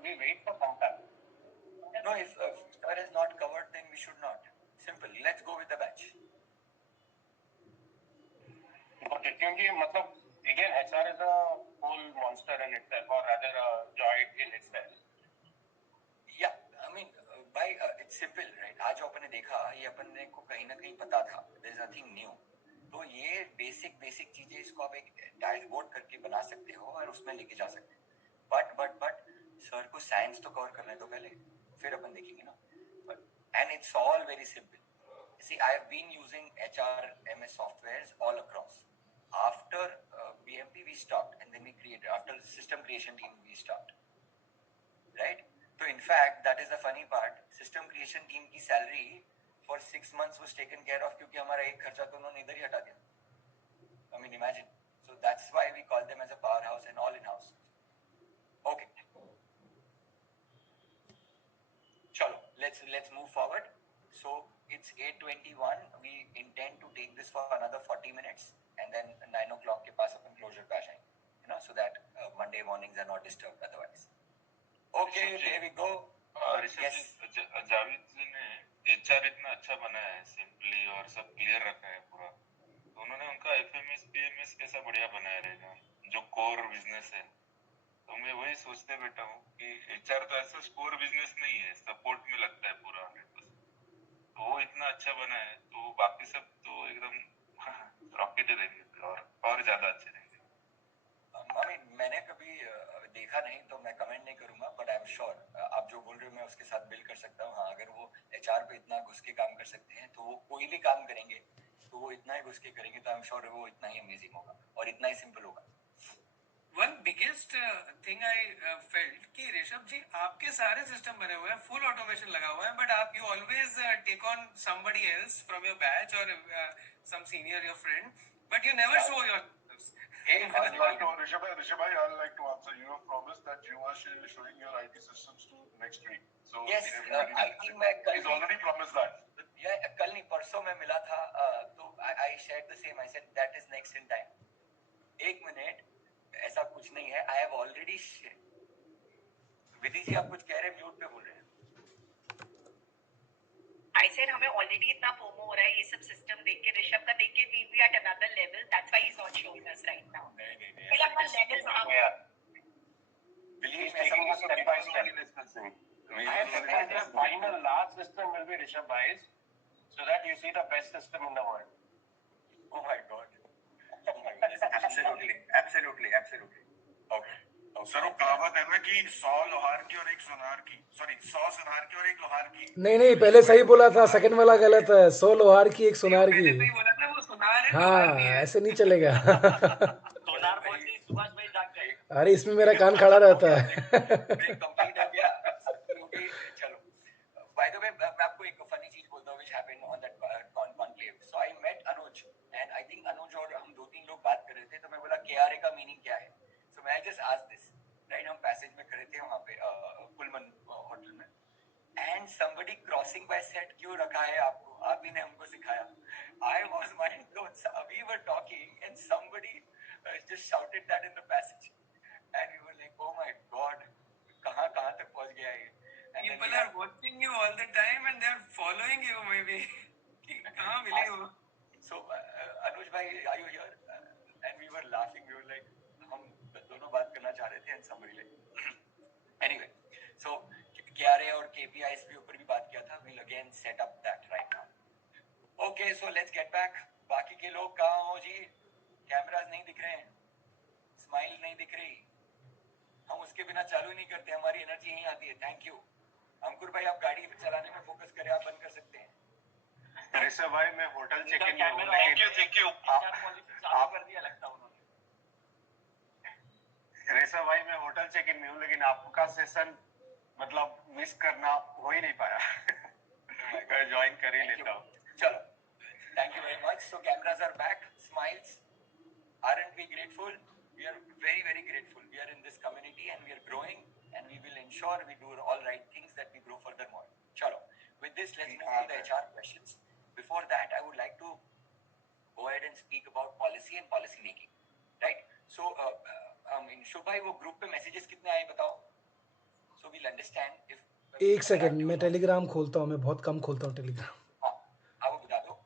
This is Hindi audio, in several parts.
Should we wait for some time? No, if HR is not covered, then we should not. Simple. Let's go with the batch. Okay, क्योंकि मतलब again HR is a whole monster in itself, or rather a joy in itself. Yeah, I mean, it's simple, right? आज जो अपन ने देखा, ये अपन ने को कहीं ना कहीं पता था. There is nothing new. तो ये बेसिक चीजें इसको आप एक डैशबोर्ड करके बना सकते हो और उसमें लेके जा सकते हो. बट सर को साइंस तो कवर करने दो पहले, फिर अपन देखेंगे ना. And it's all very simple. See, I have been using HRMS softwares all across. After BMP we stopped, and then we created, after system creation team we stopped, right? So in fact that is the funny part. System creation team की salary for 6 months was taken care of क्योंकि हमारा एक खर्चा तो उन्होंने इधर ही हटा दिया. I mean, imagine. So that's why we call them as a powerhouse and all in-house. Okay. Chalo, let's move forward. So it's 8:21. We intend to take this for another 40 minutes, and then 9 o'clock के पास अपन closure पे आ जाएंगे, you know, so that Monday mornings are not disturbed otherwise. Okay, there we go. Yes. Javed जी ने HR इतना अच्छा बनाया है, सिंपली और सब क्लियर रखा है पूरा. तो उन्होंने उनका FMS PMS कैसा बढ़िया बनाया रहेगा, जो कोर बिजनेस है. तो मैं वही सोचते बैठा हूँ कि HR तो ऐसा कोर बिजनेस नहीं है, सपोर्ट में लगता है पूरा 100%. तो वो इतना अच्छा बना है, तो बाकी सब तो एकदम रॉकेट रहेंगे और ज्यादा अच्छे रहेंगे. I mean, मैंने कभी देखा नहीं तो मैं कमेंट नहीं करूंगा, बट आई एम श्योर आप जो बोल रहे हो मैं उसके साथ बिल कर सकता हूँ. हाँ, अगर वो HR पे इतना घुस के काम कर सकते हैं तो वो कोई भी काम करेंगे तो वो इतना ही घुस के करेंगे, तो आई एम श्योर वो इतना ही अमेजिंग होगा और इतना ही सिंपल होगा. One biggest thing I felt कि ऋषभ जी आपके सारे सिस्टम बने हुए हैं, फुल ऑटोमेशन लगा हुआ है, बट आप you always take on somebody else from your batch or some senior your friend, but you never show your. I'd like to, Rishabh, I'd like to answer. You have promised that you are showing your IT systems to next week. So yes, I think मैं he's already promised that. Yeah, कल नहीं परसों मैं मिला था, तो I shared the same. I said that is next in time. एक मिनट, ऐसा कुछ नहीं है. I have already shared. विधि जी आप कुछ कह रहे हैं, म्यूट पे बोल रहे हैं. I said हमें already इतना FOMO हो रहा है ये सब सिस्टम देख के, ऋषभ का देख के we be at another level. That's why he's not showing us right now. नहीं. फिर अपना level कहाँ पे? Believe me, taking a step by step discussing. I have said the final last system will be Rishabh Bhai's, so that you see the best system in the world. Oh my God. Absolutely. Okay. Sir वो कहावत है ना कि 100 लोहार की और एक सुनार की, सॉरी 100 सुनार की और एक लोहार की. नहीं पहले सही बोला था, सेकंड वाला गलत है. 100 लोहार की एक सुनार की. पहले बोला था वो सुनार है, हाँ, ऐसे नहीं चलेगा. सोनार बोलते सुभाष भाई जाग गए. अरे इसमें मेरा कान खड़ा रहता है. कंप्लीट हो गया. चलो. By the way, मैं आपको एक फनी चीज बोलता हूँ which happened on that conclave. So I met Anuj, and I think Anuj और हम 2-3 लोग बात कर रहे थे, तो मैं बोला KRA का मीनिंग क्या है. So मैं just asked this, right? हम पैसेज में खड़े थे वहाँ पे पुलमन होटल में, and somebody crossing by said क्यों रखा है आपको, आप ही ने हमको सिखाया. I was mind blown. We were talking and somebody just shouted that in the passage, and we were like, oh my God, कहाँ तक पहुँच गया ये. People are watching you all the time and they are following you maybe. कहाँ मिले हो? So Anuj bhai, are you here? And we were laughing. We were like, हम दोनों बात करना चाह रहे थे, and somebody like. Anyway, so KRA और KPIs के ऊपर भी बात किया था. We'll again set up that right now. Okay, so let's get back. बाकी के लोग कहाँ हो जी? कैमरास नहीं दिख रहे हैं, स्माइल नहीं दिख रही. हम उसके बिना चालू नहीं करते, हमारी एनर्जी यहीं आती है. Thank you. अंकुर भाई, आप गाड़ी चलाने में फोकस करें, आप बंद कर सकते हैं. ऋषभ भाई मैं होटल चेक इन में हूँ, थैंक यू. आप कर दिया लगता उन्होंने. ऋषभ भाई मैं होटल चेक इन में हूँ, लेकिन आपका सेशन मतलब मिस करना हो ही नहीं पाया. मैं ज्वाइन कर ही लेता हूँ. चलो, thank you very much. So cameras are back. Smiles. Aren't we grateful? We are very, very grateful. We are in this community and we are growing, and we will ensure we do all right things that we grow furthermore. Chalo. With this, let's move to the HR questions. Before that, I would like to go ahead and speak about policy and policy making. Right? So, in Shubhai, वो group पे messages कितने आए बताओ? So we'll understand if. एक सेकंड, मैं टेलीग्राम खोलता हूँ, मैं बहुत कम खोलता हूँ टेलीग्राम. हाँ, आप बता दो.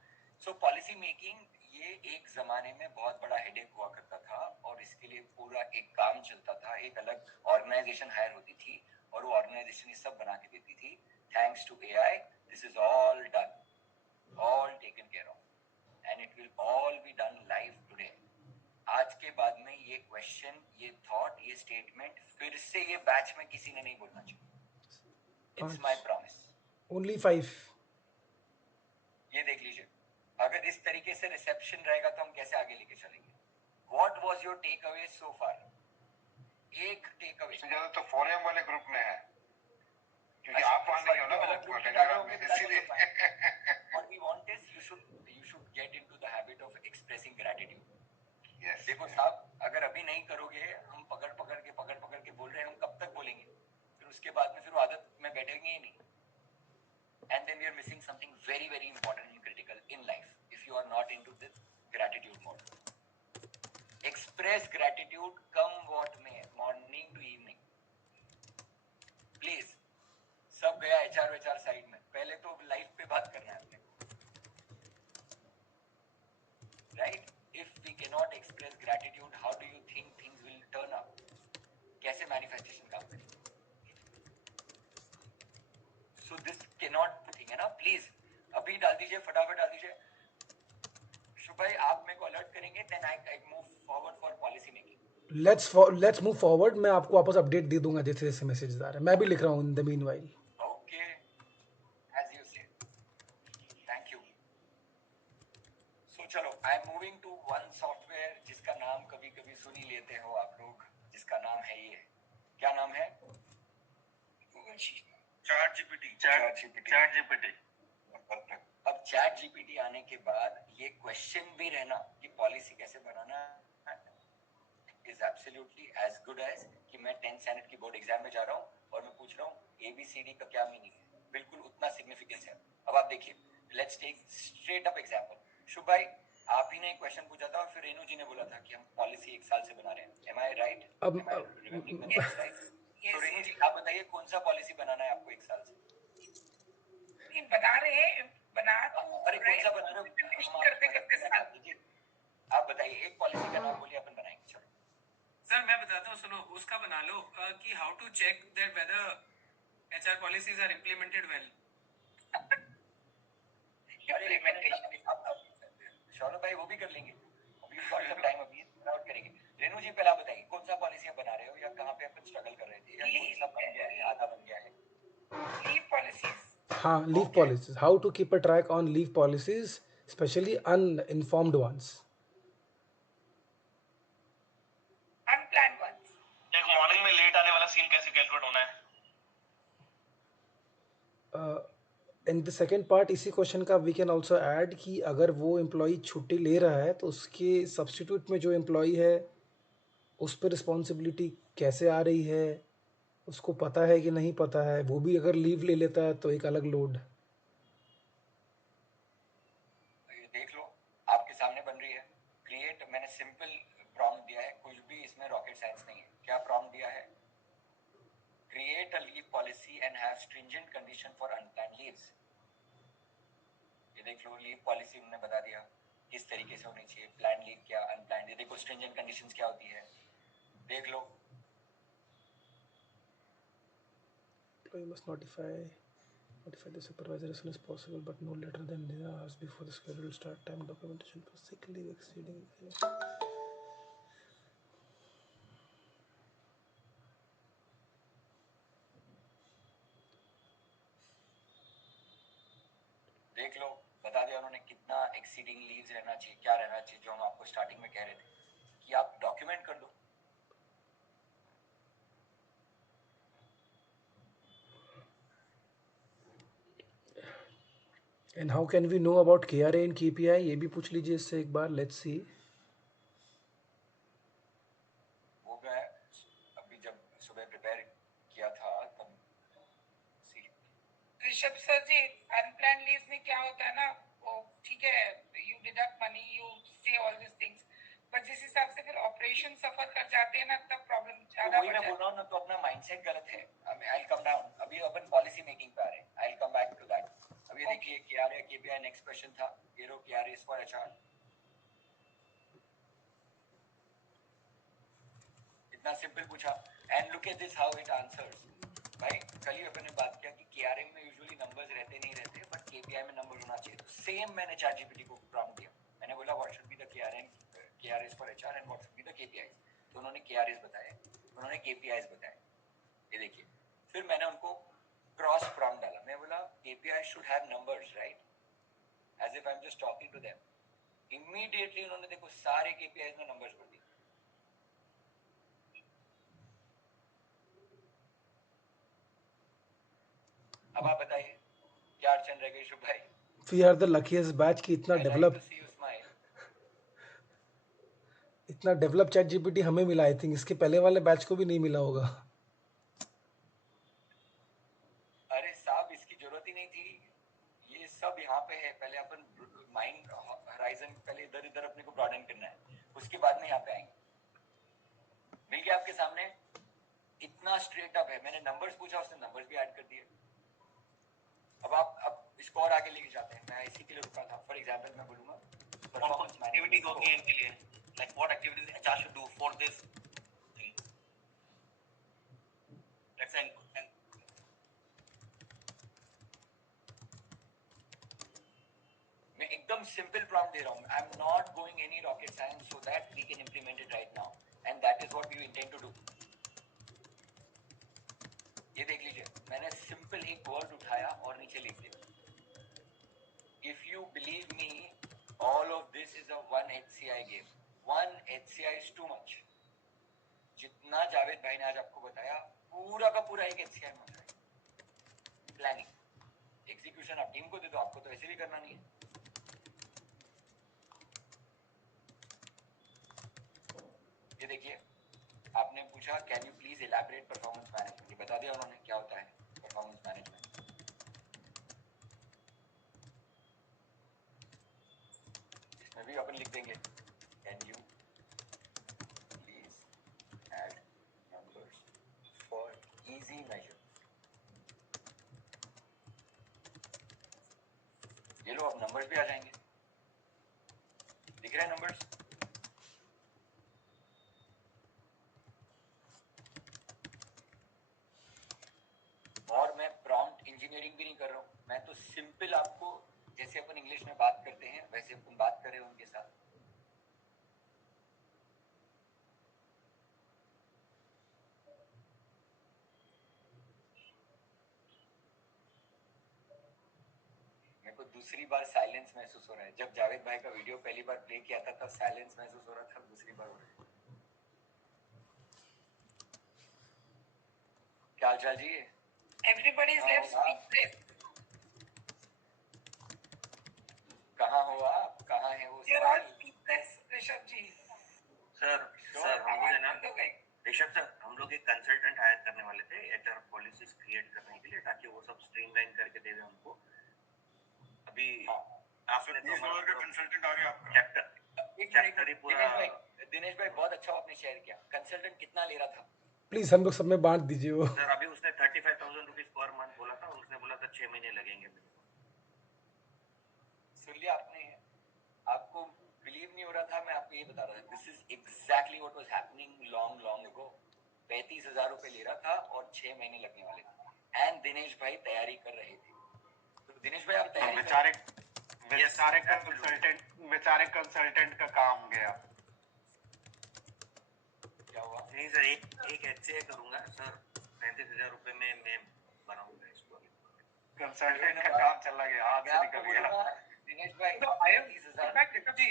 So policy making ये एक जमाने में बहुत बड़ा हेडेक हुआ करता था और इसके लिए पूरा एक काम चलता था, एक अलग ऑर्गेनाइजेशन हायर होती थी और वो ऑर्गेनाइजेशन ये सब बना के देती थी. Thanks to AI, this is all done, all taken care of, and it will all be done live today. आज के बाद में ये क्वेश्चन, ये थॉट, ये स्टेटमेंट फिर से ये बैच में किसी ने नहीं बोलना चाहिए. It's my promise. ओनली 5. ये देख लीजिए, अगर इस तरीके से रिसेप्शन रहेगा तो हम कैसे आगे लेके चलेंगे. What was your takeaway so far? एक टेक अवे. इससे ज्यादा तो फोरम वाले ग्रुप में है, क्योंकि अच्छा, आप मान रहे हो ना अलग वो group में टेलीग्राम में, डालोगे तो इसीलिए. what we want is you should get into the habit of expressing gratitude. Yes. देखो साहब, अगर अभी नहीं करोगे, हम पकड़ पकड़ के बोल रहे हैं, हम कब तक बोलेंगे? फिर उसके बाद में फिर वो आदत में बैठेंगे ही नहीं. And then we are missing something very very important and critical in life if you are not into this gratitude mode. Express gratitude come what may, morning to evening. Please. सब गया HR साइड में, पहले तो लाइफ पे बात करना है अपने को. Right? If we cannot express gratitude, how do you think things will turn up? कैसे manifestation काम करेगी? So this cannot thing है ना, please अभी डाल दीजिए, फटाफट डाल दीजिए. शुभ भाई आप मेरे को अलर्ट करेंगे, then I move forward for policy making. Let's move forward. मैं आपको वापस अपडेट दे दूंगा जैसे जैसे मैसेज आ रहा है. मैं भी लिख रहा हूँ in the meanwhile. Okay, as you say. Thank you. So चलो, I am moving to one software जिसका नाम कभी कभी सुन ही लेते हो आप लोग, जिसका नाम है ये. क्या नाम है? Chat GPT. अब चैट जीपीटी आने के बाद ये क्वेश्चन भी रहना कि पॉलिसी कैसे बनाना is absolutely as good as कि मैं 10th स्टैंडर्ड की बोर्ड एग्जाम में जा रहा हूँ और मैं पूछ रहा हूँ ABCD का क्या मीनिंग है. बिल्कुल उतना सिग्निफिकेंस है. अब आप देखिए, let's take straight up example. Shubh भाई, आप ही ने एक क्वेश्चन पूछा था और फिर रेनू जी ने बोला था कि हम पॉलिसी 1 साल से बना रहे हैं. Am I right? अब Am I remembering the Yes. right? Yes, तो रेनू yes. जी आप बताइए कौन सा पॉलिसी बनाना है आपको 1 साल से? नहीं, बना रहे हैं, बना तो अरे कौन सा बना रहे हो? implementation करते साथ. आप बताइए, एक पॉलिसी का नाम बोलिए, अपन बनाएंगे. चलो सर मैं बताता हूँ, सुनो, उसका बना लो कि how to check that whether HR policies are implemented well. Saurabh भाई वो भी कर लेंगे. अभी गॉट सम टाइम, अभी नोट करेंगे. रेनू जी पहले बताइए कौन सा पॉलिसी आप बना रहे हो या कहाँ पे अपन स्ट्रगल कर रहे थे या कौन सा बन गया है, आधा बन गया है? Leave policies. हाँ, leave policies. How to keep a track on leave policies, specially uninformed ones. Unplanned ones. एक मॉर्निंग में लेट आने वाला सीन कैसे कैलकुलेट होना है? इन द सेकेंड पार्ट इसी क्वेश्चन का वी कैन ऑल्सो ऐड कि अगर वो एम्प्लॉई छुट्टी ले रहा है तो उसके सब्स्टिट्यूट में जो एम्प्लॉई है उस पर रिस्पॉन्सिबिलिटी कैसे आ रही है, उसको पता है कि नहीं पता है. वो भी अगर लीव ले लेता है तो एक अलग लोड. ये देख लो, आपके सामने बन रही है. क्रिएट, मैंने सिंपल प्रॉम्प्ट दिया है, कुछ भी इसमें रॉकेट साइंस नहीं है. क्या प्रॉम्प्ट दिया है? Create a leave policy and have stringent condition for unplanned leaves. ये देख लो, लीव पॉलिसी उन्होंने बता दिया किस तरीके से होनी चाहिए. प्लान लीव क्या, अनप्लान्ड. ये देखो स्ट्रिंजेंट कंडीशंस क्या होती है, देख लो. Employee must notify the supervisor as soon as possible, but no later than 9 hours before the scheduled start time. Documentation for sick leave exceeding. देख लो, बता दिया उन्होंने कितना एक्सीडिंग लीव्स रहना चाहिए, क्या रहना चाहिए, जो हम आपको स्टार्टिंग में कह रहे थे कि आप डॉक्यूमेंट कर दो. And how can we know about KRA and KPI? ये भी पूछ लीजिए इससे एक बार. Let's see. वो गया अभी जब सुबह प्रिपेयर किया था तब. ऋषभ सर जी, अनप्लान लीव में क्या होता है ना, वो ठीक है, यू डिडक्ट मनी, यू से ऑल दिस थिंग्स, बट जिस हिसाब से फिर ऑपरेशन सफर कर जाते हैं ना, तब प्रॉब्लम तो वही मैं बोल रहा हूँ ना, तो अपना माइंडसेट गलत है. I will come down. अभी अपन पॉलिसी मेकिंग पे आ रहे हैं. I will come back to that. अभी देखिए KRA KPI नेक्स्ट क्वेश्चन था. ये row KRA is for HR. इतना सिंपल पूछा and look at this how it answers. भाई कल ही अपन ने बात किया कि KRA में यूजुअली नंबर्स रहते नहीं रहते, बट KPI में नंबर होना चाहिए. तो सेम मैंने ChatGPT को प्रॉम्प्ट दिया. मैंने बोला what should be the KRAs for HR and what should be the KPIs. तो उन्होंने KRAs बताए, उन्होंने KPIs बताए. ये देखिए, फिर मैंने उनको क्रॉस प्रॉम्प्ट डाला. मैं बोला KPI should have numbers, right, as if I am just talking to them. Immediately उन्होंने देखो सारे KPIs में नंबर्स भर दिए. अब आप बताइए क्या अड़चन रह गई शुभ भाई? We are the luckiest batch की इतना डेवलप चैट जीपीटी हमें मिला. आई थिंक इसके पहले वाले बैच को भी नहीं मिला होगा. अरे साहब इसकी जरूरत ही नहीं थी. ये सब यहाँ पे है. पहले अपन माइंड हराइजन पहले इधर इधर अपने को ब्रॉडन करना है, उसके बाद में यहाँ पे आएंगे. मिल गया आपके सामने. इतना स्ट्रेट अप है. मैंने नंबर्स पूछा, उसने नंबर्स भी ऐड कर दिए. अब इसको और आगे लेके जाते हैं. मैं इसी के लिए रुका था. फॉर एग्जांपल मैं बोलूंगा परफॉर्मेंस मैनेजमेंट को गेम के लिए, like what activities HR should do for this thing. Let's and मैं एकदम सिंपल प्रॉम्प्ट दे रहा हूं. I am not going any rocket science so that we can implement it right now and that is what we intend to do. ये देख लीजिए, मैंने सिंपल एक वर्ड उठाया और नीचे लिख दिया. If you believe me, all of this is a 1 HCI game. 1 HCI is too much. जितना जावेद भाई ने आज आपको बताया, पूरा का पूरा एक HCI में होता है. प्लानिंग, एग्जीक्यूशन आप टीम को दे दो. आपको तो ऐसे भी करना नहीं है. ये देखिए, आपने पूछा can you please elaborate performance management. ये बता दिया उन्होंने क्या होता है परफॉर्मेंस मैनेजमेंट. इसमें भी अपन लिख देंगे can you please add numbers for easy measure. ये लो, अब नंबर्स भी आ जाएंगे. दिख रहे हैं नंबर्स? और मैं प्रॉम्प्ट इंजीनियरिंग भी नहीं कर रहा हूँ. मैं तो सिंपल आपको जैसे अपन इंग्लिश में बात करते हैं वैसे अपन बात कर रहे हैं उनके साथ. मेरे को दूसरी बार साइलेंस महसूस हो रहा है. जब जावेद भाई का वीडियो पहली बार प्ले किया था तब साइलेंस महसूस हो रहा था. दूसरी बार हो रहा है. क्या हाल चाल जी? Everybody is left speechless. कहाँ हो आप? कहाँ है वो? You're all speechless, Rishabh ji. Sir हम लोग है ना ऋषभ सर, हम लोग एक कंसल्टेंट हायर करने वाले थे HR पॉलिसीज क्रिएट करने के लिए, ताकि वो सब स्ट्रीमलाइन करके दे दें हमको. अभी आपने तो कंसल्टेंट आ गया आपका. चैप्टर ही पूरा. दिनेश भाई बहुत अच्छा आपने शेयर किया. कंसल्टेंट कितना ले रहा था? प्लीज हम लोग सब में बांट दीजिए वो. सर अभी उसने 35,000 रुपीज पर मंथ बोला था. उसने बोला था 6 महीने लगेंगे. सुन लिया आपने? आपको बिलीव नहीं हो रहा था. मैं आपको ये बता रहा था. This is exactly what was happening long ago. 35,000 रुपए ले रहा था और 6 महीने लगने वाले थे. एंड दिनेश भाई तैयारी कर रहे थे. तो दिनेश भाई आप तैयारी बेचारे कंसल्टेंट का काम गया. क्या हुआ? नहीं सर, एक HCI करूंगा सर. 35,000 रुपए में मैं बनाऊंगा इसको. कंसल्टेंट का काम चला गया, हाथ से निकल गया. दिनेश भाई No, I have, in fact, Rishabh ji,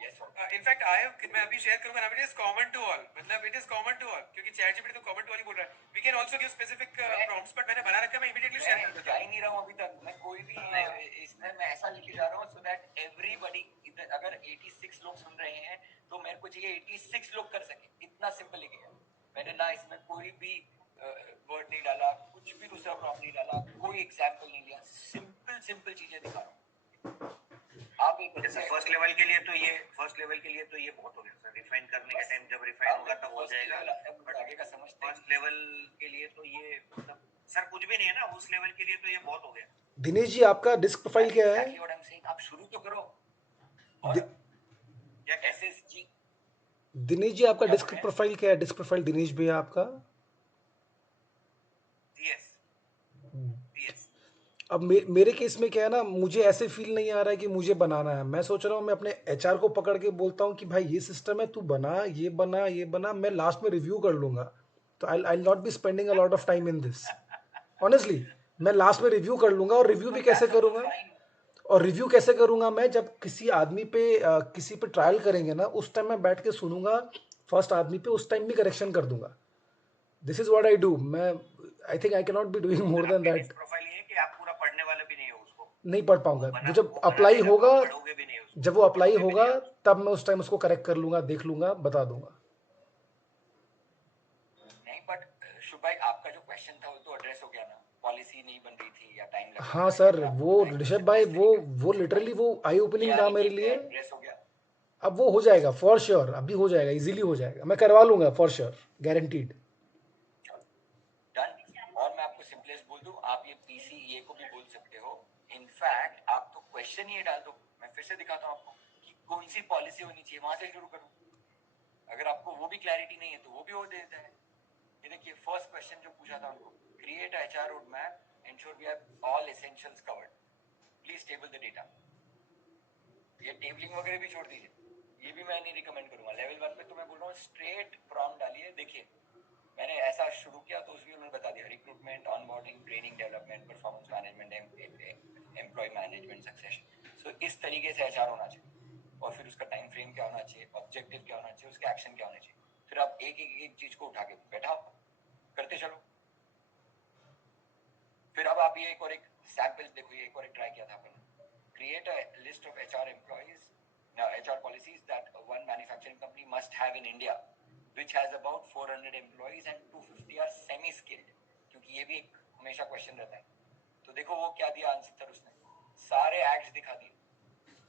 yes sir. in fact, मैं अभी शेयर करूंगा ना. It is common to all. मतलब it is common to all, क्योंकि ChatGPT तो common to all ही बोल रहा है. We can also give specific prompts, but मैंने बना रखा है. मैं immediately शेयर कर मैं देता जा हूँ. ही नहीं रहा हूँ अभी तक. मैं कोई भी इसमें मैं ऐसा लिखे जा रहा हूँ so that everybody, अगर 86 लोग सुन रहे हैं तो मेरे को चाहिए 86 लोग कर सके. इतना सिंपल लिखे. मैंने ना इसमें कोई भी वर्ड नहीं डाला, कुछ भी दूसरा प्रॉम्प्ट नहीं डाला, कोई एग्जाम्पल नहीं लिया. सिंपल चीजें दिखा रहा हूँ. आप एक फर्स्ट लेवल के लिए तो ये बहुत हो गया सर। रिफाइन करने के टाइम जब रिफाइन होगा तब हो जाएगा, बट आगे का समझते हैं। फर्स्ट लेवल के लिए तो ये मतलब सर कुछ भी नहीं है ना, उस लेवल के लिए तो ये बहुत हो गया। दिनेश जी आपका डिस्क प्रोफाइल क्या है? Exactly what I'm saying, आप शुरू तो करो। और क्या SSG दिनेश जी आपका क्या डिस्क बोल रहे हैं? प्रोफाइल क्या है? डिस्क प्रोफाइल दिनेश भैया आपका? CS अब मेरे केस में क्या है ना, मुझे ऐसे फील नहीं आ रहा है कि मुझे बनाना है। मैं सोच रहा हूँ मैं अपने एचआर को पकड़ के बोलता हूँ कि भाई ये सिस्टम है, तू बना, ये बना, ये बना, मैं लास्ट में रिव्यू कर लूंगा। तो I not be spending a lot of time in this. Honestly मैं लास्ट में रिव्यू कर लूंगा। और रिव्यू भी कैसे करूंगा? और रिव्यू कैसे करूंगा मैं? जब किसी आदमी पे किसी पे ट्रायल करेंगे ना, उस टाइम मैं बैठ के सुनूंगा फर्स्ट आदमी पे, उस टाइम भी करेक्शन कर दूंगा। This is what I do. मैं I think I can not be doing more than that. Profile ये है कि आप पूरा पढ़ने वाले भी नहीं हो उसको, नहीं पढ़ पाऊंगा। बना- जब वो बना अप्लाई देगा, होगा, आप पढ़ोगे भी नहीं उसको। जब वो अप्लाई पढ़ोगे भी होगा नहीं आप। तब मैं उस टाइम उसको करेक्ट कर लूंगा, देख लूंगा, बता दूंगा। नहीं, बट शुभ भाई आपका जो क्वेश्चन था वो तो एड्रेस हो गया ना। पॉलिसी नहीं बन रही थी या टाइम लग हाँ सर, वो ऋषभ भाई वो लिटरली वो आई ओपनिंग था मेरे लिए। एड्रेस हो गया। अब वो हो जाएगा फॉर श्योर, अभी हो जाएगा, इजीली हो जाएगा, मैं करवा लूंगा फॉर श्योर, गारंटीड। डन। और मैं आपको सिंपलेस्ट बोल दूं, आप ये PCE को भी बोल सकते हो। इनफैक्ट आप तो क्वेश्चन ही डाल दो, मैं फिर से दिखाता हूँ आपको कि कौन सी पॉलिसी होनी चाहिए, वहां से शुरू करो। अगर आपको वो भी क्लैरिटी नहीं है तो वो भी हो देता है। ये देखिए फर्स्ट क्वेश्चन जो पूछा था उनको, create HR road map, ensure we have all essentials covered, please table the data. ये टेबलिंग वगैरह भी छोड़ दीजिए, ये भी मैं नहीं रिकमेंड करूंगा। लेवल 1 पे तो मैं बोल रहा हूँ स्ट्रेट प्रॉम्प्ट डालिए। देखिए मैंने ऐसा शुरू किया तो उसमें उन्होंने बता दिया recruitment, onboarding, training, development, performance management, employ management, succession. So इस तरीके से HR होना चाहिए। और फिर उसका टाइम फ्रेम क्या होना चाहिए, ऑब्जेक्टिव क्या होना चाहिए, उसके एक्शन क्या होने चाहिए। फिर आप एक चीज को उठा के बैठा करते चलो। फिर अब आप ये एक और एक सैंपल देखो, ये एक और एक ट्राई किया था अपन। Create a list of HR employees, HR policies that one manufacturing company must have in India, which has about 400 employees and 250 are semi-skilled, क्योंकि ये भी एक हमेशा क्वेश्चन रहता है। तो देखो वो क्या दिया आंसर उसने, सारे एक्ट्स दिखा दिए,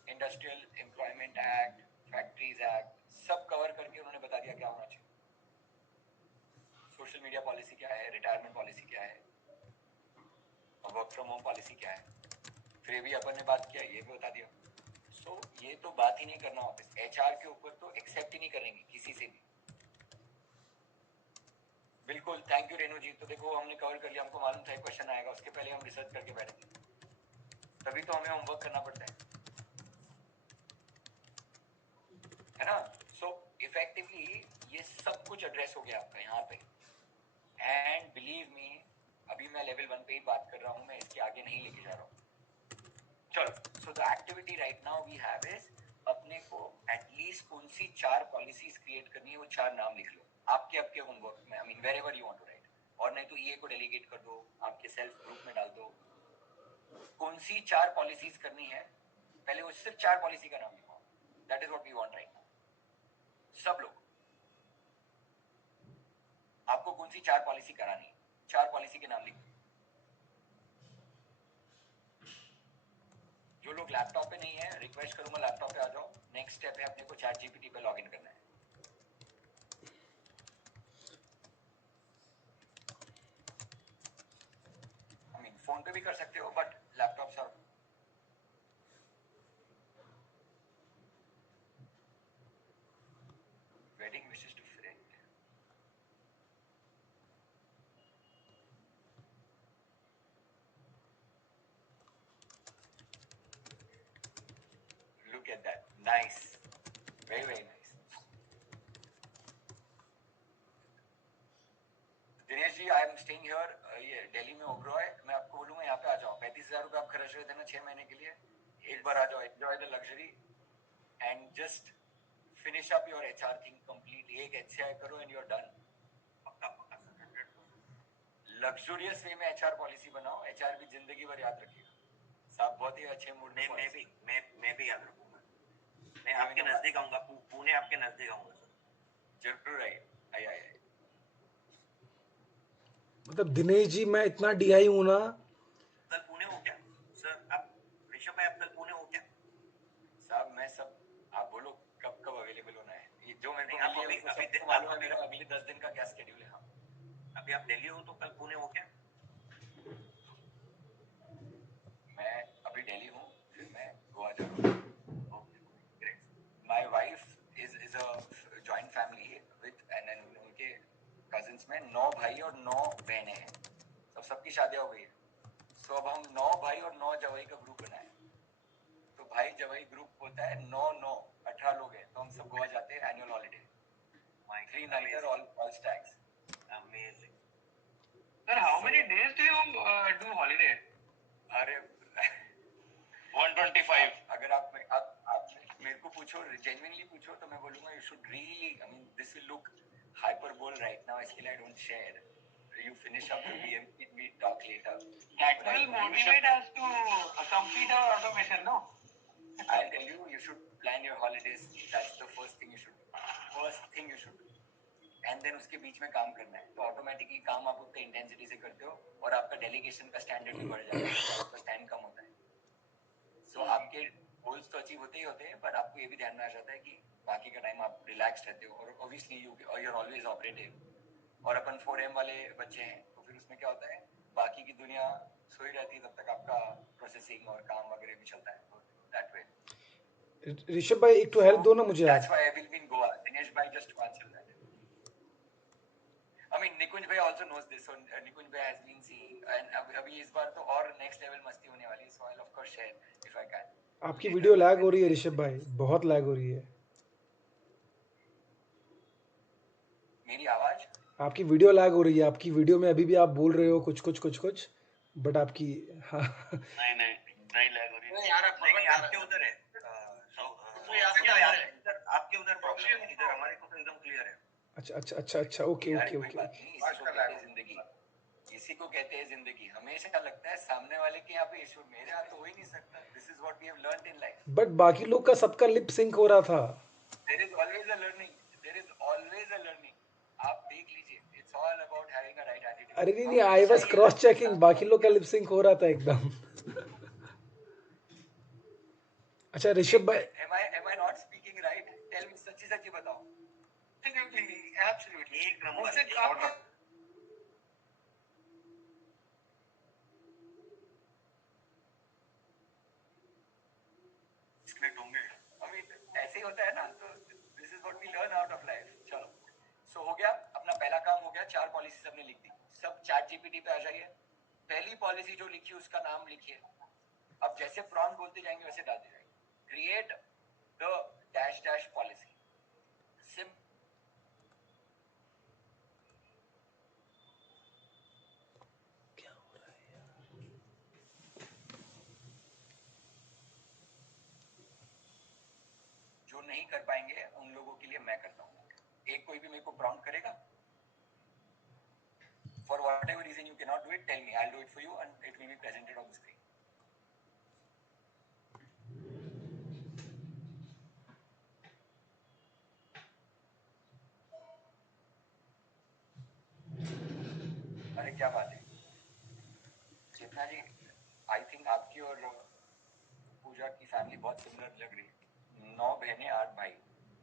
industrial employment act, factories act, सब कवर करके उन्होंने बता दिया क्या होना चाहिए। सोशल मीडिया पॉलिसी क्या है, रिटायरमेंट पॉलिसी क्या है, वर्क फ्रॉम होम पॉलिसी क्या है। फिर भी अपन ने बात किया, ये भी बता दिया। सो ये तो बात ही नहीं करना ऑफिस, HR के ऊपर तो एक्सेप्ट ही नहीं करेंगे किसी से भी। बिल्कुल, थैंक यू रेनू जी। तो देखो हमने कवर कर लिया, हमको मालूम था क्वेश्चन आएगा, उसके पहले हम रिसर्च करके बैठे थे, तभी तो हमें होमवर्क करना पड़ता है ना। सो इफेक्टिवली ये सब कुछ एड्रेस हो गया आपका यहाँ पे। एंड बिलीव मी, अभी मैं लेवल 1 पे ही बात कर रहा हूँ, मैं इसके आगे नहीं लेके जा रहा हूँ। चलो, so the activity right now we have is, अपने को एटलीस्ट कौन सी 4 पॉलिसीज क्रिएट करनी है वो 4 नाम लिख लो आपके होमवर्क में, I mean wherever you want to write. और नहीं तो EA को डेलीगेट कर दो, आपके सेल्फ ग्रुप में डाल दो। कौन सी 4 पॉलिसीज करनी है, पहले वो सिर्फ 4 पॉलिसी का नाम लिखो। That is what we want right now. सब लोग, आपको कौन सी 4 पॉलिसी करानी है, 4 पॉलिसी के नाम लिखो। जो लोग लैपटॉप पे नहीं है, रिक्वेस्ट करूंगा लैपटॉप पे आ जाओ। नेक्स्ट स्टेप है अपने को ChatGPT पे लॉगिन करना है। आई मीन फोन पे भी कर सकते हो, but laptop sir wedding wishes to friend. Look at that, nice, very very nice. Dinesh ji, I am staying here, ये दिल्ली में ओबरॉय। मैं आपको बोलूंगा यहाँ पे आ जाओ, 35,000 रुपए आप खर्च रहे थे ना 6 महीने के लिए, एक बार आ जाओ, enjoy the luxury and just finish up your HR thing completely. एक HCI करो and you are done. Luxurious way में HR पॉलिसी बनाओ, HR भी जिंदगी भर याद रखिएगा। साहब बहुत ही अच्छे मूड में। मैं भी याद रखूंगा। मैं आपके नजदीक आऊंगा, पुणे आपके नजदीक आऊंगा सर। जरूर आई। मतलब दिनेश जी मैं इतना DI हूं ना। कल पुणे हो क्या सर? आप ऋषभ भाई, आप कल पुणे हो क्या? साहब मैं सब अभी सबको मालूम है मेरा अगले 10 दिन का क्या स्केड्यूल है। हाँ, अभी आप दिल्ली हो तो कल पुणे हो क्या? मैं अभी दिल्ली हूँ, फिर मैं गोवा जा रहा हूँ। My wife is a joint family with and उनके कजिन्स में 9 भाई और 9 बहनें हैं। तो सबकी शादियां हो गई है। सो अब हम 9 भाई और 9 जवाई का ग्रुप बनाए। तो भाई जवाई ग्रुप होता है 18 लोग हैं। तो हम सब गोवा जाते हैं annual holiday. 3 nighter all stags. Amazing. Sir, how many days do you do holiday? अरे 125. अगर आप मेरे को पूछो, जेन्युइनली पूछो, तो मैं बोलूंगा you should really, I mean this will look hyperbole right now, इसके लिए I don't share. You finish up the BMP, we talk later. That will motivate us to complete our automation, no? I'll tell you, you should plan your holidays. That's the first thing you should do. And then उसके बीच में काम करना है, तो ऑटोमेटिकली काम आप उतने इंटेंसिटी से करते हो और आपका डेलीगेशन का स्टैंडर्ड भी बढ़ जाता है, तो आपका स्टैंड कम होता है। सो आपके गोल्स तो अचीव होते ही होते हैं, पर आपको ये भी ध्यान में आ जाता है कि बाकी का टाइम आप रिलैक्स रहते हो। और obviously you are always operative. और अपन 4M वाले बच्चे हैं, तो फिर उसमें क्या होता है, बाकी की दुनिया सोई रहती है, तब तक आपका प्रोसेसिंग और काम वगैरह भी चलता है। तो दैट वे। ऋषभ भाई एक तो हेल्प दो ना मुझे That's आप। why I will be in Goa. Dinesh bhai just to answer that. I mean, Nikunj bhai also knows this. So Nikunj bhai has been seeing, and अभी इस बार तो और next level मस्ती होने वाली है. So I'll of course share if I can. आपकी वीडियो लैग हो रही है ऋषभ भाई, बहुत लैग हो रही है। मेरी आवाज? आपकी वीडियो लैग हो रही है। आपकी वीडियो में अभी भी आप बोल रहे हो कुछ, बट आपकी हाँ नहीं लैग हो रही है। यार आपके उधर है, आपके उधर प्रॉब्लम है, इधर हमारे को तो एकदम क्लियर है। अच्छा, ओके। जिंदगी इसी को कहते हैं जिंदगी। हमेशा लगता है सामने वाले के यहाँ पे इशू, मेरे यहाँ तो हो ही नहीं सकता। This is what we have learned in life. But बाकी लोग का सबका लिप सिंक हो रहा था। There is always a learning. आप देख लीजिए, it's all about having a right attitude. अरे नहीं, आई वाज क्रॉस चेकिंग, बाकी लोग का लिप सिंक हो रहा था एकदम। अच्छा ऋषभ भाई, am I not speaking right? Tell me, सच्ची बताओ। Absolutely. एक नंबर। I mean, ऐसे ही होता है ना, तो this is what we learn out of life. चलो, so हो गया, अपना पहला काम हो गया, 4 पॉलिसीज हमने लिख दी। सब चैट जीपीटी पे आ जाइए। पहली पॉलिसी जो लिखी उसका नाम लिखिए। अब जैसे प्रॉम्प्ट बोलते जाएंगे वैसे डालते जाएंगे। Create the dash policy. जो नहीं कर पाएंगे उन लोगों के लिए मैं करता हूँ। एक कोई भी मेरे को प्रॉम्प्ट करेगा, for whatever reason you cannot do it, tell me, I'll do it for you and it will be presented on the screen. अरे क्या बात है चेतना जी, आई थिंक आपकी और पूजा की फैमिली बहुत सिमिलर लग रही है। 9 बहनें 8 भाई।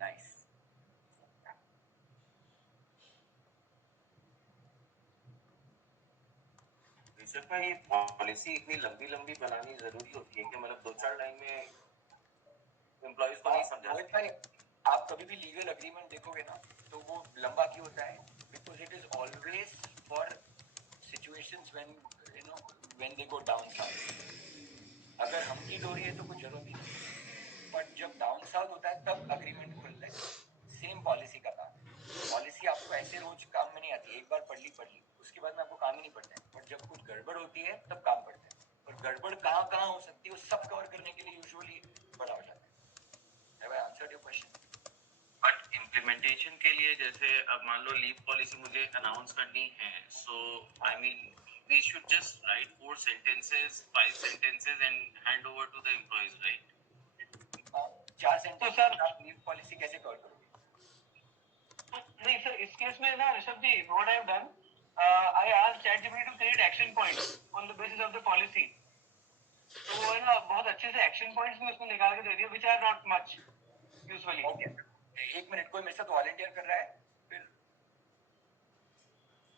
नाइस। ऋषभ भाई, पॉलिसी इतनी लंबी बनानी जरूरी होती है कि मतलब 2-4 लाइन में एम्प्लॉइज को नहीं समझा। मोहित भाई, आप कभी भी लीगल एग्रीमेंट देखोगे ना, तो वो लंबा क्यों होता है? Because it is always for situations when they go down south. अगर हमकी डोरी है तो कुछ जरूरत ही नहीं, बट जब डाउन साउथ होता है तब अग्रीमेंट खुलता है। सेम पॉलिसी का काम। पॉलिसी आपको ऐसे रोज काम में नहीं आती, एक बार पढ़ ली, उसके बाद में आपको काम ही नहीं पड़ता है। बट जब कुछ गड़बड़ होती है तब काम पड़ता है। और गड़बड़ कहाँ हो सकती है, वो सब कवर करने के लिए यूजुअली बड़ा हो जाता है। Have I answered your question? But implementation के लिए जैसे अब मान लो लीव पॉलिसी मुझे अनाउंस करनी है, so I mean we should just write 4 sentences, 5 sentences and hand over to the employees, right? 4 sentence sir, आप लीव पॉलिसी कैसे कवर करोगे? नहीं सर, इस केस में ना Rishabh ji, what I have done, I asked ChatGPT to create action points on the basis of the policy. तो वो है ना, बहुत अच्छे से एक्शन पॉइंट्स भी उसने निकाल के दे दिए, which are not much usually. Okay, एक मिनट, कोई मेरे साथ वॉलंटियर कर रहा है फिर,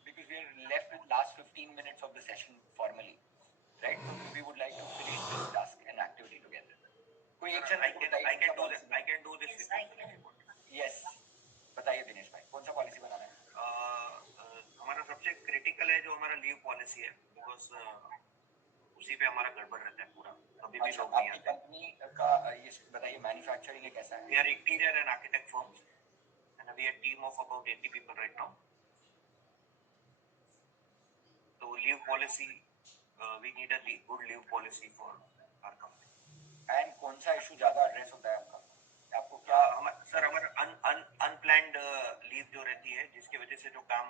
because we are left with last 15 minutes of the session formally, right? So we would like to finish this task and activity together. कोई एक जन I can do this. Yes, बताइए दिनेश भाई, कौन सा पॉलिसी बनाना है? हमारा सबसे क्रिटिकल है जो हमारा लीव पॉलिसी है, बिकॉज उसी पे हमारा गड़बड़ रहता है पूरा, कभी भी लोग नहीं आते। कंपनी का ये बताइए, मैन्युफैक्चरिंग कैसा है? We are interior and architect firms and we are a team of about 80 people right now. So leave policy, we need a good leave policy for our company. And कौन सा इशू ज्यादा एड्रेस होता है आपका? आपको क्या? सर हमारा अनप्लान्ड लीव जो रहती है, जिसकी वजह से जो काम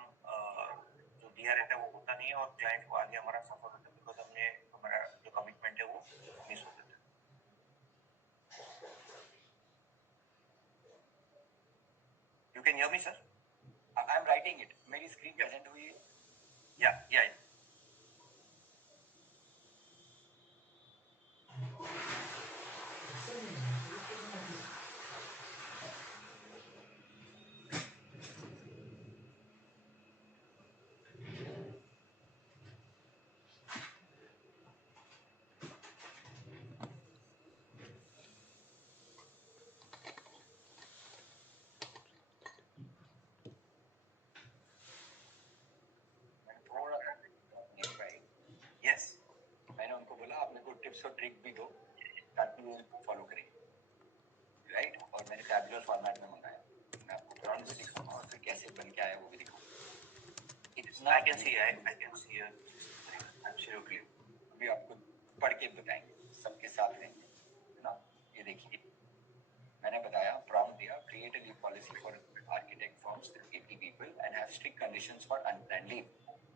जो दिया रहता है वो होता नहीं है और क्लाइंट को आगे हमारा सफर होता है, बिकॉज हमने हमारा जो कमिटमेंट है वो मिस होता है। You can hear me, sir? I am writing it. मेरी स्क्रीन प्रेजेंट हुई है? Yeah. Yes. मैंने उनको बोला आप मेरे को टिप्स और ट्रिक भी दो ताकि वो फॉलो करें, राइट? और मैंने टैबुलर फॉर्मेट में मंगाया, मैं आपको प्लान भी दिखाऊंगा और फिर कैसे बन के आया वो भी दिखाऊंगा। इतना I can see absolutely. अभी आपको पढ़ के बताएंगे, सबके साथ रहेंगे, है ना? ये देखिए, मैंने बताया, प्रॉम्प्ट दिया, create a leave policy for architect firms with 80 people and have strict conditions for unplanned leave.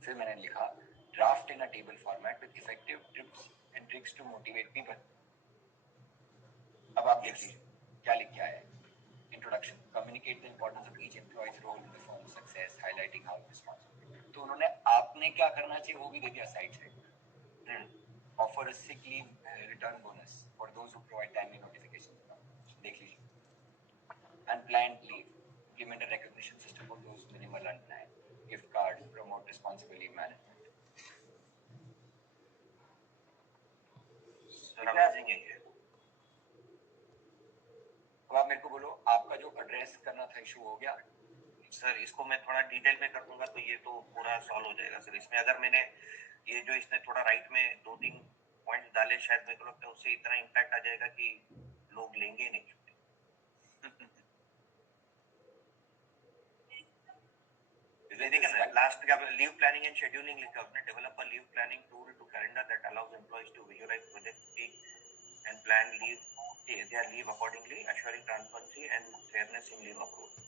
फिर मैंने लिखा, draft in a table format with effective tips and tricks to motivate people. अब आप देखिए क्या लिख के आया है। Introduction, communicate the importance of each employee's role in the firm success, highlighting how responsible. तो उन्होंने आपने क्या करना चाहिए वो भी दे दिया साइड से। Offer a sick leave return bonus for those who provide timely notification. देख लीजिए, unplanned leave, implement a recognition system for those minimal unplanned, gift cards, promote responsible leave management. Sir, amazing है ये। अब आप मेरे को बोलो, आपका जो एड्रेस करना था इशू हो गया? सर इसको मैं थोड़ा डिटेल में कर दूंगा तो ये तो पूरा सॉल्व हो जाएगा सर। इसमें अगर मैंने ये जो इसने थोड़ा राइट में 2-3 पॉइंट्स डाले, शायद मेरे को लगता है उससे इतना इम्पैक्ट आ जाएगा कि लोग लेंगे नहीं। देखिए ना, लास्ट का लीव प्लानिंग एंड शेड्यूलिंग लिखा उसने, develop a leave planning tool to calendar that allows employees to visualise project peak and plan leave their leave accordingly, assuring transparency and fairness in leave approval.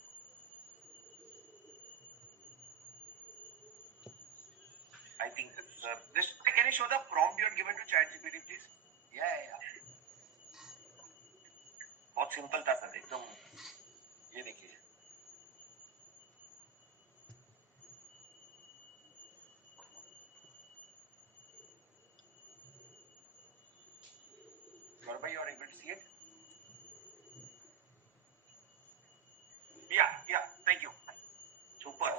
I think, sir, This, can you show the prompt you had given to ChatGPT, please? Yeah. बहुत सिंपल था सर, एकदम। ये देखिए, Gaurav, you are able to see it? Yeah, thank you. Super.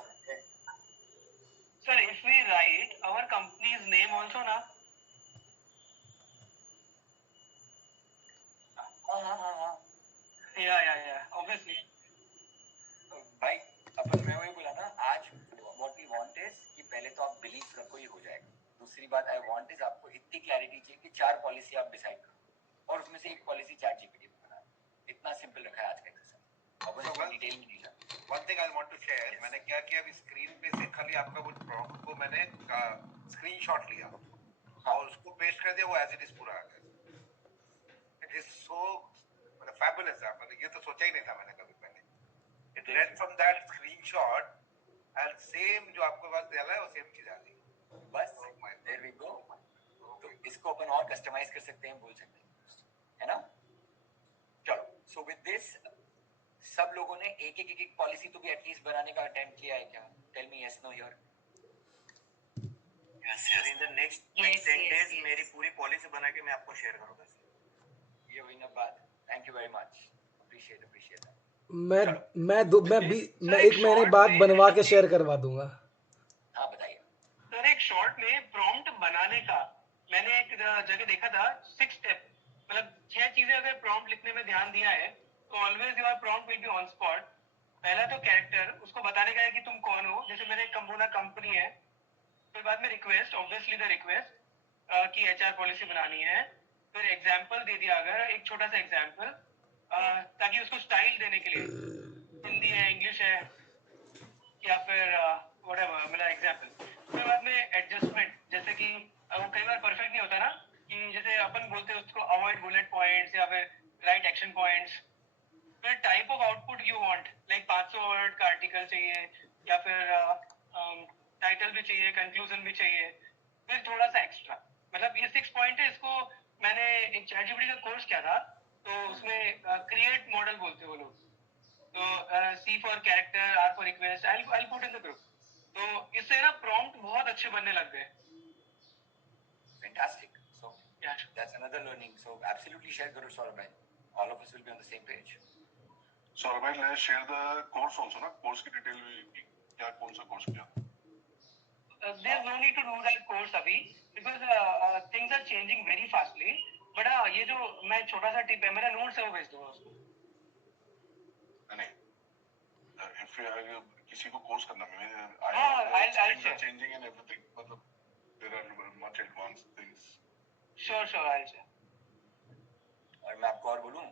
Sir, if we write our company's name also ना? हाँ, Yeah, obviously. भाई अपन मैं वही बोला ना, आज what we want is कि पहले तो आप बिलीव रखो ये हो जाएगा। दूसरी बात I want is आपको इतनी क्लैरिटी चाहिए कि 4 पॉलिसी आप डिसाइड करो और उसमें से एक पॉलिसी ChatGPT में बनाना। इतना सिंपल रखा है आज का एक्सरसाइज। अब इसको डिटेल में नहीं जाना। One thing I want to share, मैंने क्या किया, अभी स्क्रीन पे से खाली आपका वो प्रॉम्प्ट को मैंने स्क्रीनशॉट लिया और उसको पेस्ट कर दिया, वो एज इट इज पूरा आ गया। इट इज सो मतलब फैबुलस है, मतलब ये तो सोचा ही नहीं था मैंने कभी पहले। It red from that screenshot and same जो आपके पास दिया है वो सेम चीज आ गई। बस देयर वी गो। तो इसको अपन और कस्टमाइज कर सकते हैं, बोल सकते हैं, है ना? चलो, सो विद दिस सब लोगों ने एक पॉलिसी तो भी एटलीस्ट बनाने का अटेम्प्ट किया है क्या? Tell me yes no your. Yes. In the next 10 days मेरी पूरी पॉलिसी बना के मैं आपको शेयर करूंगा। ये हुई ना बात। Thank you very much, appreciate that. मैं चलो मैं एक महीने बाद बनवा के शेयर करवा दूंगा। हाँ बताइए। सर एक शॉर्ट में प्रॉम्प्ट बनाने का मैंने एक जगह देखा था 6 स्टेप, मतलब 6 चीजें अगर प्रॉम्प्ट लिखने में ध्यान दिया है तो always your prompt will be on spot. पहला तो कैरेक्टर, उसको बताने का है कि तुम कौन हो, जैसे मैंने कंबोना कंपनी है। फिर बाद में रिक्वेस्ट, ऑब्वियसली द रिक्वेस्ट कि एचआर पॉलिसी बनानी है। फिर एग्जाम्पल दे दिया, अगर एक छोटा सा एग्जाम्पल, ताकि उसको स्टाइल देने के लिए, हिंदी है इंग्लिश है या फिर व्हाटएवर, मतलब एग्जाम्पल। फिर बाद में एडजस्टमेंट, जैसे कि वो कई बार परफेक्ट नहीं होता ना, कि जैसे अपन बोलते हैं उसको अवॉइड बुलेट पॉइंट्स या फिर राइट एक्शन पॉइंट्स। फिर type of output you want, like 500 word का आर्टिकल चाहिए या फिर टाइटल भी चाहिए, कंक्लूजन भी चाहिए, फिर थोड़ा सा एक्स्ट्रा। मतलब ये 6 पॉइंट है। इसको मैंने एक चैटजीपीटी का कोर्स किया था, तो उसमें क्रिएट मॉडल बोलते हैं वो लोग। तो C for character, R for request, I'll put in the group। तो इससे ना प्रॉम्प्ट बहुत अच्छे बनने लग गए। Fantastic. So Yeah. that's another learning. So absolutely share Guru Saurabh bhai. All of us will be on the same page. Saurabh bhai, let's share the course also, na? Course की detail भी क्या कौन सा course किया? There's no need to do that course अभी, because things are changing very fastly. But ये जो मैं छोटा सा टिप है, मेरा नोट से वो भेज दूंगा उसको। नहीं, if किसी को course करना है, I'll things share. are changing and everything, मतलब there are much advanced things. Sure, I'll share. और मैं आपको और बोलूं,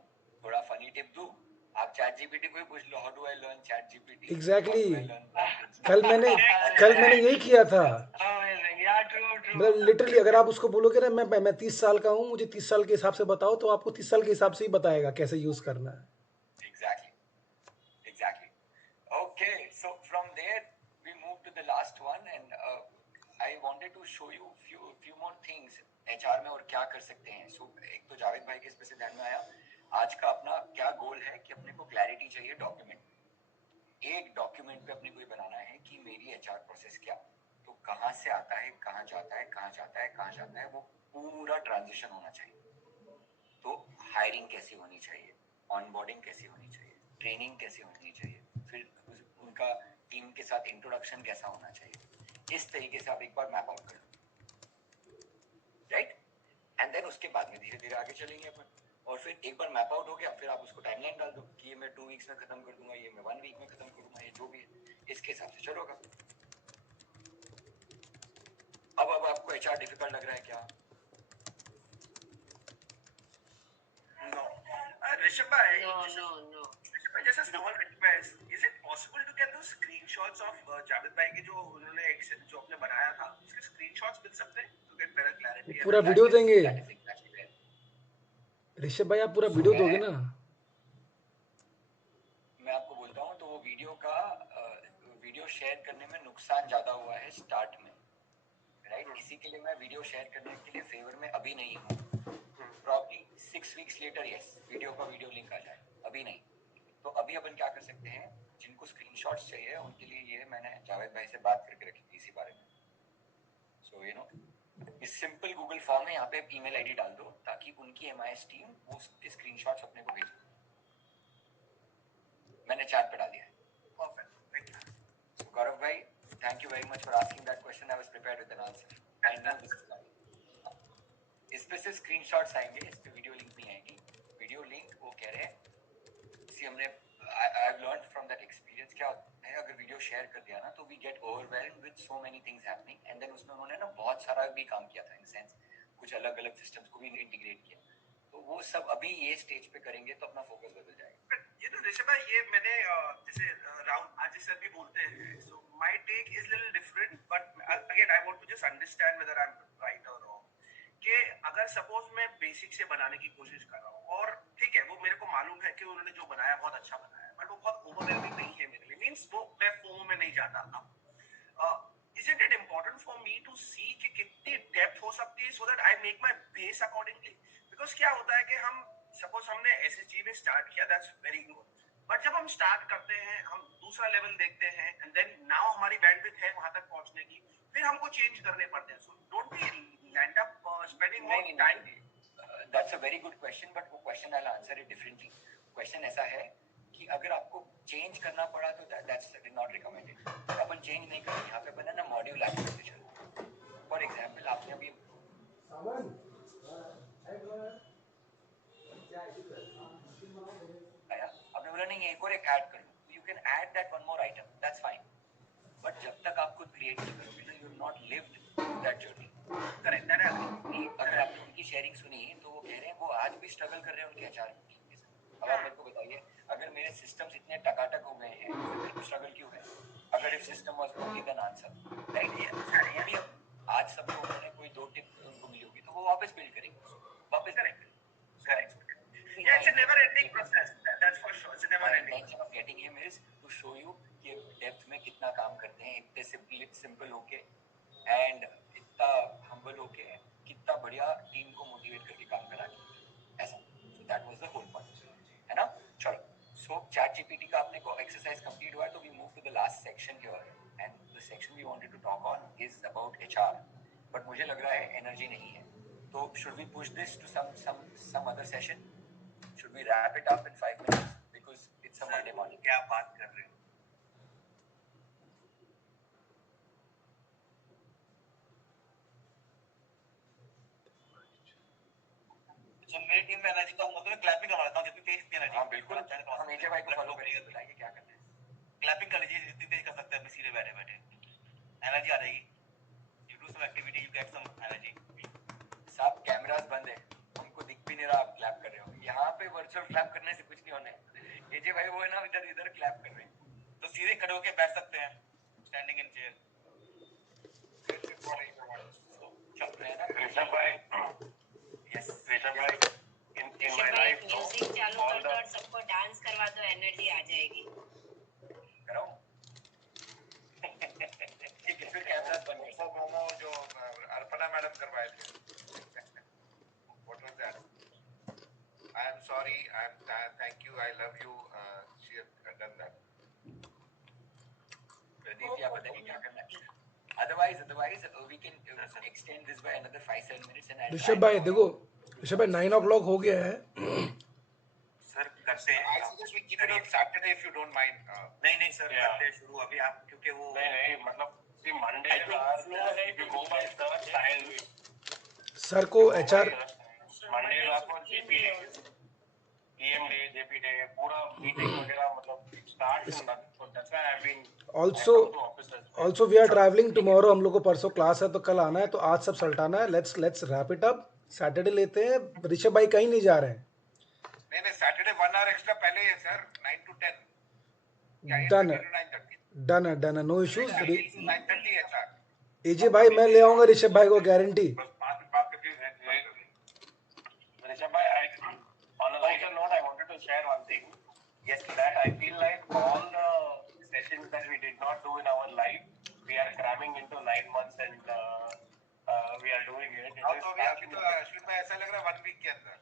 थोड़ा फनी टिप दूं, आप चैट जीपीटी को ही पूछ लो, how do I learn chat GPT. Exactly कल मैंने यही किया था। मतलब लिटरली अगर आप उसको बोलोगे ना मैं 30 साल का हूँ, मुझे 30 साल के हिसाब से बताओ, तो आपको 30 साल के हिसाब से ही बताएगा कैसे यूज करना है। Exactly. Okay, so from there we move to the last one, and I wanted to show you few more things HR में और क्या कर सकते हैं। So एक तो जावेद भाई के इसमें से ध्यान में आया, आज का अपना क्या गोल है कि अपने को क्लैरिटी चाहिए डॉक्यूमेंट। एक डॉक्यूमेंट पे अपने को ये बनाना है कि मेरी HR प्रोसेस क्या, तो कहाँ से आता है, कहाँ जाता है, कहाँ जाता है, कहाँ जाता है, वो पूरा ट्रांजिशन होना चाहिए। तो हायरिंग कैसी होनी चाहिए, ऑनबोर्डिंग कैसी होनी चाहिए, ट्रेनिंग कैसी होनी चाहिए, फिर उनका टीम के साथ इंट्रोडक्शन कैसा होना चाहिए, इस तरीके से आप एक बार मैप आउट कर लो, राइट। एंड देन उसके बाद में धीरे धीरे आगे चलेंगे अपन। और फिर एक बार मैप आउट हो गया, फिर आप उसको टाइमलाइन डाल दो कि ये मैं 2 वीक्स में खत्म कर दूंगा, ये मैं 1 वीक में खत्म करूंगा, ये जो भी है इसके हिसाब से चलोगा। अब आपको HR डिफिकल्ट लग रहा है क्या? No. Rishabh bhai. No. Rishabh bhai, just a small request. Is it possible to get those screenshots of Javed bhai के जो उन्होंने Excel जो आपने बनाया था, उसके screenshots मिल सकते हैं to get better clarity? पूरा वीडियो देंगे ऋषभ भाई, आप पूरा वीडियो दोगे ना? मैं आपको बोलता हूँ, तो वो वीडियो शेयर करने में नुकसान ज्यादा हुआ है स्टार्ट में, राइट। इसी के लिए मैं वीडियो शेयर करने के लिए फेवर में अभी नहीं हूँ। Probably 6 weeks later yes video का वीडियो लिंक आ जाए, अभी नहीं। तो अभी अपन क्या कर सकते हैं, जिनको स्क्रीनशॉट्स चाहिए उनके लिए ये मैंने जावेद भाई से बात करके रखी थी इसी बारे में। सो यू नो, इस सिंपल गूगल फॉर्म में यहाँ पे ईमेल आईडी डाल दो ताकि उनकी MIS टीम वो उसके स्क्रीनशॉट्स अपने को भेज दे। मैंने चैट पे डाल दिया है। So Gaurav bhai, thank you very much for asking that question. I was prepared with an answer. I know this is right. इस पे से स्क्रीनशॉट्स आएंगे, इस पे वीडियो लिंक नहीं आएगी। वीडियो लिंक वो कह रहे हैं, इसी हमने I have learned from that experience क्या होता है, अगर वीडियो शेयर कर दिया ना तो we get overwhelmed with so many things happening, and then उसमें उन्होंने ना बहुत सारा भी काम किया था, इन सेंस कुछ अलग अलग सिस्टम्स को भी इंटीग्रेट किया। तो वो सब अभी ये स्टेज पे करेंगे तो अपना फोकस बदल जाएगा। ये तो ऋषभ भाई, ये मैंने जैसे राहुल आजी सर भी बोलते हैं, so my take is little different, but again I want to just understand whether I'm right or wrong. कि अगर सपोज मैं बेसिक से बनाने की कोशिश कर रहा हूँ और ठीक है, वो मेरे को मालूम है कि उन्होंने जो बनाया बहुत अच्छा बनाया, बट वो बहुत ओवरवेलमिंग नहीं है मेरे लिए, मींस वो मैं फोमो में नहीं जाता। Isn't it important for me to see कि कितनी डेप्थ हो सकती है, so that I make my base accordingly? Because क्या होता है कि हम सपोज हमने SSG में स्टार्ट किया, that's very good, बट जब हम स्टार्ट करते हैं हम दूसरा लेवल देखते हैं, एंड देन नाउ हमारी बैंडविड्थ है वहां तक पहुंचने की, फिर हमको चेंज करने पड़ते हैं। So don't we end up spending more time? That's a very good question, but वो question I'll answer it differently. Question ऐसा है कि अगर आपको चेंज करना पड़ा तो दैट्स नॉट रिकमेंडेड। तो अपन चेंज नहीं करेंगे, यहाँ पे अपन है ना मॉड्यूल एक्टिविटी। फॉर एग्जाम्पल आपने अभी आया, आपने बोला नहीं एक और एक ऐड कर लो, you can add that one more item, that's fine. But जब तक आप खुद क्रिएट नहीं करोगे ना, you have not lived that journey. Correct, that अगर आपने उनकी शेयरिंग सुनी तो वो कह रहे हैं वो आज भी स्ट्रगल कर रहे हैं उनके एचआर टीम के साथ। अब आप मेरे को बताइए, अगर मेरे सिस्टम्स इतने टकाटक हो गए हैं तो मेरे को स्ट्रगल क्यों है? अगर if system was only then answer, right? ये भी आज सब लोगों ने कोई 2 टिप उनको मिली होगी तो वो वापस बिल्ड करेंगे, वापस correct. Yeah, it's a never-ending process. That's for sure. It's a never-ending. Intention of getting him is to show you कि डेप्थ में कितना काम करते हैं, इतने सिंपल होके एंड इतना हम्बल होके कितना बढ़िया टीम को मोटिवेट करके काम करा के ऐसा। So that was the whole point, है ना? चलो, so ChatGPT का अपने को एक्सरसाइज कंप्लीट हुआ है तो we move to the last section here, and the section we wanted to talk on is about HR. But मुझे लग रहा है एनर्जी नहीं है, तो should we push this to some other session? Should we wrap it up in 5 minutes because it's a Monday morning? क्या बात कर रहे हो? So मेरी टीम में एनर्जी तो मतलब क्लैपिंग करवा देता हूँ जितनी तेज एनर्जी। हाँ बिल्कुल, हम एजे भाई को फॉलो करेंगे, बताइए क्या करना है। क्लैपिंग कर लीजिए जितनी तेज कर सकते हैं, सीधे बैठे बैठे एनर्जी आ जाएगी। You do some activity, you get some energy. सब कैमरास बंद है, हमको दिख भी नहीं रहा आप क्लैप कर रहे हो। यहाँ पे वर्चुअल क्लैप करने से कुछ नहीं होने। एजे भाई वो है ना इधर क्लैप कर रहे हैं, तो सीधे खड़े होके बैठ सकते हैं, स्टैंडिंग इन चेयर। चल रहे हैं ना ऋषभ भाई? यस ऋषभ भाई, इन माय लाइफ म्यूजिक चालू कर दो और सबको डांस करवा दो, एनर्जी आ जाएगी। करो ठीक है, फिर कैमरा बंद कर। वो मोमो जो अर्पणा मैडम करवाए थे, what was that? I am sorry, thank you, I love you, she had done that. Pradeep या बताइए क्या करना है? Otherwise we can extend this by another 5-7 minutes and Rishabh भाई देखो, ऋषभ भाई 9 o'clock हो गया है। सर करते हैं। I suggest we keep it on Saturday if you don't mind. नहीं सर करते हैं शुरू अभी आप, क्योंकि वो नहीं मतलब see Monday if you go by search time sir को एचआर मंडे रात को JP day, PM day, JP day पूरा मीटिंग वगैरह मतलब start so that's why I have been also we are travelling tomorrow. हम लोग को परसों क्लास है तो कल आना है, तो आज सब सल्टाना है। Let's wrap it up. Saturday लेते हैं। ऋषभ भाई कहीं नहीं जा रहे हैं। नहीं सैटरडे 1 hour एक्स्ट्रा पहले है सर, 9 to 10। डन है, नो इश्यूज। 9:30 है सर। एजे भाई मैं ले आऊंगा ऋषभ भाई को, guarantee. Rishabh bhai, on a lighter note, I wanted to share one thing. Yes, that I feel like all the sessions that we did not do in our life, we are cramming into 9 months and we are doing it. तो अभी तो अश्विन भाई ऐसा लग रहा है 1 week के अंदर।